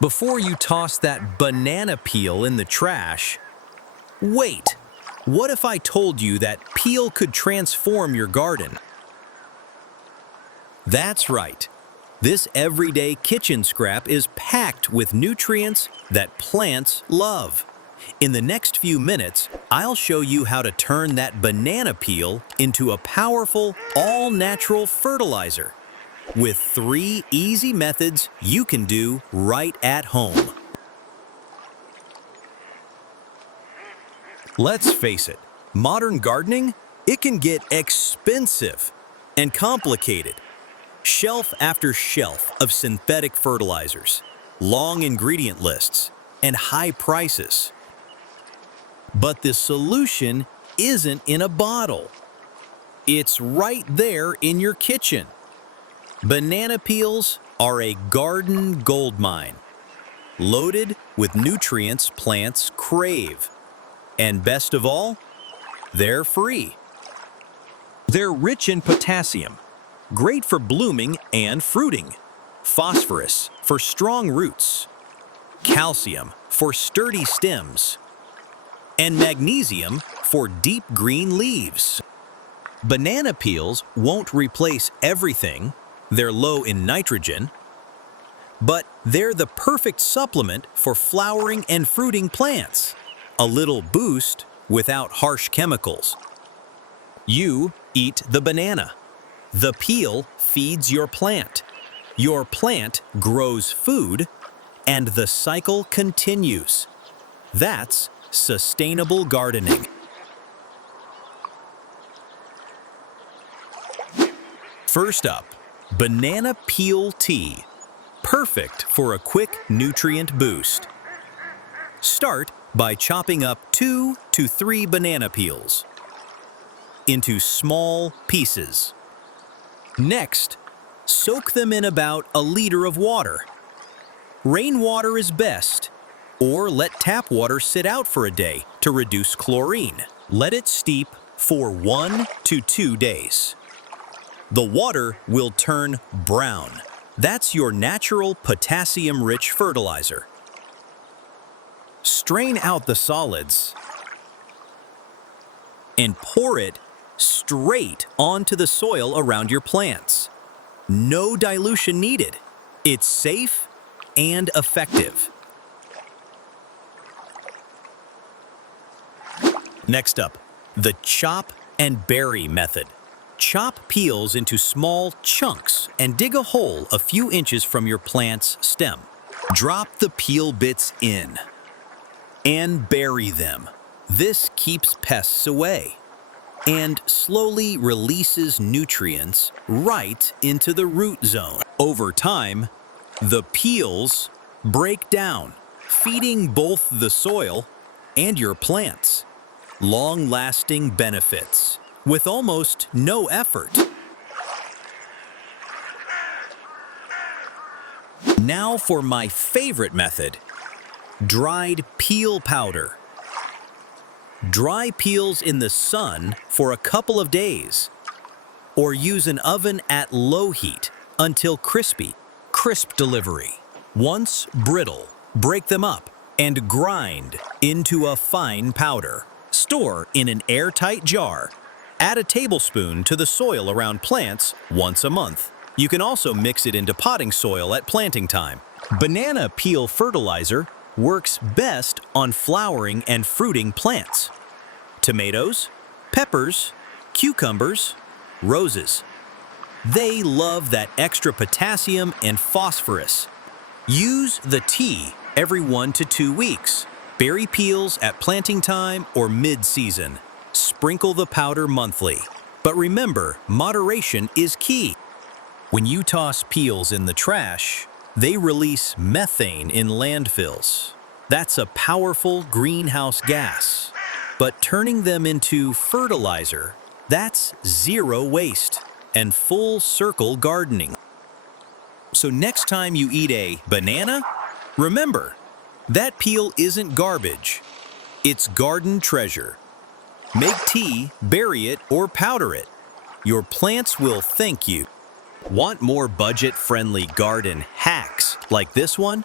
Before you toss that banana peel in the trash, wait, what if I told you that peel could transform your garden? That's right. This everyday kitchen scrap is packed with nutrients that plants love. In the next few minutes, I'll show you how to turn that banana peel into a powerful, all-natural fertilizer with 3 easy methods you can do right at home. Let's face it, modern gardening, it can get expensive and complicated. Shelf after shelf of synthetic fertilizers, long ingredient lists, and high prices. But the solution isn't in a bottle. It's right there in your kitchen. Banana peels are a garden goldmine, loaded with nutrients plants crave. And best of all, they're free. They're rich in potassium, great for blooming and fruiting, phosphorus for strong roots, calcium for sturdy stems, and magnesium for deep green leaves. Banana peels won't replace everything, they're low in nitrogen, but they're the perfect supplement for flowering and fruiting plants. A little boost without harsh chemicals. You eat the banana. The peel feeds your plant. Your plant grows food, and the cycle continues. That's sustainable gardening. First up, banana peel tea. Perfect for a quick nutrient boost. Start by chopping up 2 to 3 banana peels into small pieces. Next, soak them in about a liter of water. Rainwater is best, or let tap water sit out for a day to reduce chlorine. Let it steep for 1 to 2 days. The water will turn brown. That's your natural potassium-rich fertilizer. Strain out the solids and pour it straight onto the soil around your plants. No dilution needed. It's safe and effective. Next up, the chop and bury method. Chop peels into small chunks and dig a hole a few inches from your plant's stem. Drop the peel bits in and bury them. This keeps pests away and slowly releases nutrients right into the root zone. Over time, the peels break down, feeding both the soil and your plants. Long-lasting benefits with almost no effort. Now for my favorite method, dried peel powder. Dry peels in the sun for a couple of days, or use an oven at low heat until crispy. Crisp delivery. Once brittle, break them up and grind into a fine powder. Store in an airtight jar. Add a tablespoon to the soil around plants once a month. You can also mix it into potting soil at planting time. Banana peel fertilizer works best on flowering and fruiting plants. Tomatoes, peppers, cucumbers, roses. They love that extra potassium and phosphorus. Use the tea every 1 to 2 weeks. Bury peels at planting time or mid-season. Sprinkle the powder monthly. But remember, moderation is key. When you toss peels in the trash, they release methane in landfills. That's a powerful greenhouse gas. But turning them into fertilizer, that's zero waste and full circle gardening. So next time you eat a banana, remember, that peel isn't garbage. It's garden treasure. Make tea, bury it, or powder it. Your plants will thank you. Want more budget-friendly garden hacks like this one?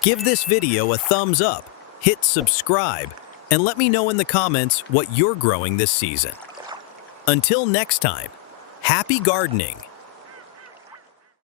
Give this video a thumbs up, hit subscribe, and let me know in the comments what you're growing this season. Until next time, happy gardening!